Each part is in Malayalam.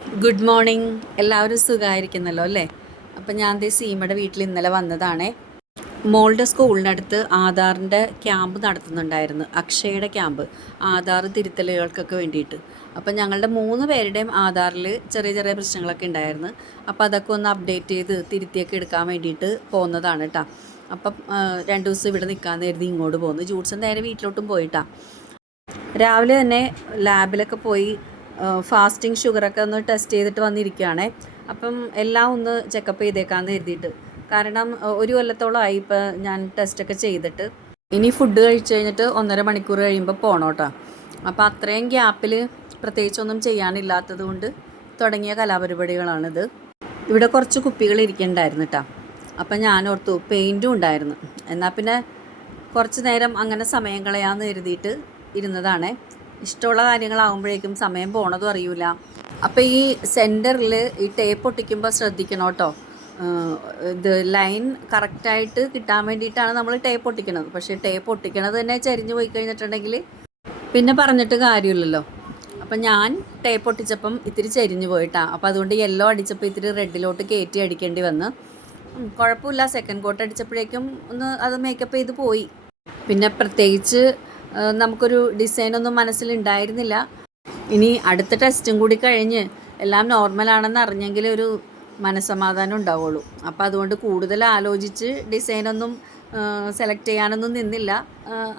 Good morning. എല്ലാവരും സുഖമായിരിക്കുന്നല്ലോ അല്ലേ? അപ്പം ഞാൻ ദേ സീമയുടെ വീട്ടിൽ ഇന്നലെ വന്നതാണേ. മോളുടെ സ്കൂളിനടുത്ത് ആധാറിന്റെ ക്യാമ്പ് നടത്തുന്നുണ്ടായിരുന്നു. അക്ഷയുടെ ക്യാമ്പ്. ആധാർ തിരുത്തലുകൾക്കൊക്കെ വേണ്ടിയിട്ട്. അപ്പം ഞങ്ങളുടെ മൂന്ന് പേരുടെയും ആധാറിൽ ചെറിയ ചെറിയ പ്രശ്നങ്ങളൊക്കെ ഉണ്ടായിരുന്നു. അപ്പോൾ അതൊക്കെ ഒന്ന് അപ്ഡേറ്റ് ചെയ്ത് തിരുത്തിയൊക്കെ എടുക്കാൻ വേണ്ടിയിട്ട് പോകുന്നതാണ് കേട്ടോ അപ്പം രണ്ട് ദിവസം ഇവിടെ നിൽക്കാൻ കരുതി ഇങ്ങോട്ട് പോകുന്നു ജൂട്ട്സൺ നേരെ വീട്ടിലോട്ടും പോയിട്ടാണ് രാവിലെ തന്നെ ലാബിലൊക്കെ പോയി ഫാസ്റ്റിംഗ് ഷുഗറൊക്കെ ഒന്ന് ടെസ്റ്റ് ചെയ്തിട്ട് വന്നിരിക്കുകയാണേ. അപ്പം എല്ലാം ഒന്ന് ചെക്കപ്പ് ചെയ്തേക്കാന്ന് കരുതിയിട്ട്. കാരണം ഒരു കൊല്ലത്തോളമായി ഇപ്പം ഞാൻ ടെസ്റ്റൊക്കെ ചെയ്തിട്ട്. ഇനി ഫുഡ് കഴിച്ച് കഴിഞ്ഞിട്ട് ഒന്നര മണിക്കൂർ കഴിയുമ്പോൾ പോകണം കേട്ടോ അപ്പോൾ അത്രയും ഗ്യാപ്പിൽ പ്രത്യേകിച്ചൊന്നും ചെയ്യാനില്ലാത്തത് കൊണ്ട് തുടങ്ങിയ കലാപരിപാടികളാണിത്. ഇവിടെ കുറച്ച് കുപ്പികൾ ഇരിക്കണ്ടായിരുന്നു കേട്ടോ അപ്പം ഞാൻ ഓർത്തു പെയിന്റും ഉണ്ടായിരുന്നു. എന്നാൽ പിന്നെ കുറച്ച് നേരം അങ്ങനെ സമയം കളയാമെന്ന് കരുതിയിട്ട് ഇരുന്നതാണ്. ഇഷ്ടമുള്ള കാര്യങ്ങളാകുമ്പോഴേക്കും സമയം പോണതും അറിയൂല. അപ്പോൾ ഈ സെന്ററിൽ ഈ ടേപ്പ് ഒട്ടിക്കുമ്പോൾ ശ്രദ്ധിക്കണം കേട്ടോ ഇത് ലൈൻ കറക്റ്റായിട്ട് കിട്ടാൻ വേണ്ടിയിട്ടാണ് നമ്മൾ ടേപ്പ് ഒട്ടിക്കണത്. പക്ഷേ ടേപ്പ് ഒട്ടിക്കണത് തന്നെ ചരിഞ്ഞു പോയി കഴിഞ്ഞിട്ടുണ്ടെങ്കിൽ പിന്നെ പറഞ്ഞിട്ട് കാര്യമില്ലല്ലോ. അപ്പം ഞാൻ ടേപ്പ് ഒട്ടിച്ചപ്പം ഇത്തിരി ചരിഞ്ഞു പോയിട്ടാണ് അപ്പോൾ അതുകൊണ്ട് യെല്ലോ അടിച്ചപ്പോൾ ഇത്തിരി റെഡിലോട്ട് കയറ്റി അടിക്കേണ്ടി വന്ന്. കുഴപ്പമില്ല. സെക്കൻഡ് കോട്ട് അടിച്ചപ്പോഴേക്കും ഒന്ന് അത് മേക്കപ്പ് ചെയ്ത് പോയി. പിന്നെ പ്രത്യേകിച്ച് നമുക്കൊരു ഡിസൈനൊന്നും മനസ്സിലുണ്ടായിരുന്നില്ല. ഇനി അടുത്ത ടെസ്റ്റും കൂടി കഴിഞ്ഞ് എല്ലാം നോർമലാണെന്ന് അറിഞ്ഞെങ്കിൽ ഒരു മനസ്സമാധാനം ഉണ്ടാവുള്ളൂ. അപ്പോൾ അതുകൊണ്ട് കൂടുതൽ ആലോചിച്ച് ഡിസൈനൊന്നും സെലക്ട് ചെയ്യാനൊന്നും നിന്നില്ല.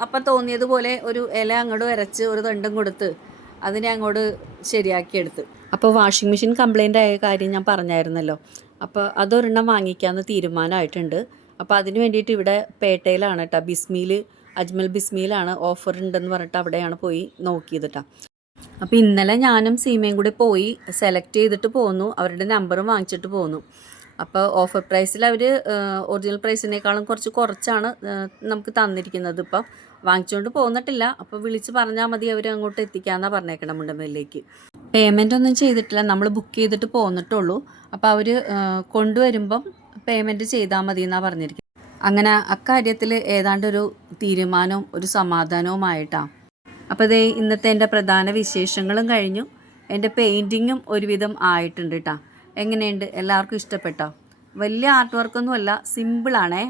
അപ്പം തോന്നിയതുപോലെ ഒരു ഇല അങ്ങോട്ട് വരച്ച് ഒരു ദണ്ടും കൊടുത്ത് അതിനെ അങ്ങോട്ട് ശരിയാക്കിയെടുത്ത്. അപ്പോൾ വാഷിംഗ് മെഷീൻ കംപ്ലൈന്റ് ആയ കാര്യം ഞാൻ പറഞ്ഞായിരുന്നല്ലോ. അപ്പോൾ അതൊരെണ്ണം വാങ്ങിക്കാമെന്ന് തീരുമാനമായിട്ടുണ്ട്. അപ്പോൾ അതിന് വേണ്ടിയിട്ട് ഇവിടെ പേട്ടയിലാണ് കേട്ടോ ബിസ്മിയിൽ അജ്മൽ ബിസ്മിയിലാണ് ഓഫർ ഉണ്ടെന്ന് പറഞ്ഞിട്ട് അവിടെയാണ് പോയി നോക്കിയത് കേട്ടോ അപ്പോൾ ഇന്നലെ ഞാനും സീമയും കൂടി പോയി സെലക്ട് ചെയ്തിട്ട് പോന്നു. അവരുടെ നമ്പറും വാങ്ങിച്ചിട്ട് പോന്നു. അപ്പോൾ ഓഫർ പ്രൈസിൽ അവർ ഒറിജിനൽ പ്രൈസിനേക്കാളും കുറച്ച് കുറച്ചാണ് നമുക്ക് തന്നിരിക്കുന്നത് ഇപ്പം. വാങ്ങിച്ചുകൊണ്ട് പോന്നിട്ടില്ല. അപ്പോൾ വിളിച്ച് പറഞ്ഞാൽ മതി അവർ അങ്ങോട്ട് എത്തിക്കാമെന്നാണ് പറഞ്ഞേക്കണം മുണ്ടമ്പലിലേക്ക് പേയ്മെന്റ് ഒന്നും ചെയ്തിട്ടില്ല. നമ്മൾ ബുക്ക് ചെയ്തിട്ട് പോന്നിട്ടുള്ളൂ. അപ്പോൾ അവർ കൊണ്ടുവരുമ്പം പേയ്മെന്റ് ചെയ്താൽ മതി എന്നാണ് പറഞ്ഞിരിക്കുന്നത്. അങ്ങനെ അക്കാര്യത്തിൽ ഏതാണ്ടൊരു തീരുമാനവും ഒരു സമാധാനവുമായിട്ടാണ് അപ്പോൾ ഇതേ ഇന്നത്തെ എന്റെ പ്രധാന വിശേഷങ്ങളും കഴിഞ്ഞു. എന്റെ പെയിന്റിങ്ങും ഒരുവിധം ആയിട്ടുണ്ട് കേട്ടോ എങ്ങനെയുണ്ട്? എല്ലാവർക്കും ഇഷ്ടപ്പെട്ടോ? വലിയ ആർട്ട് വർക്കൊന്നുമല്ല സിമ്പിളാണേ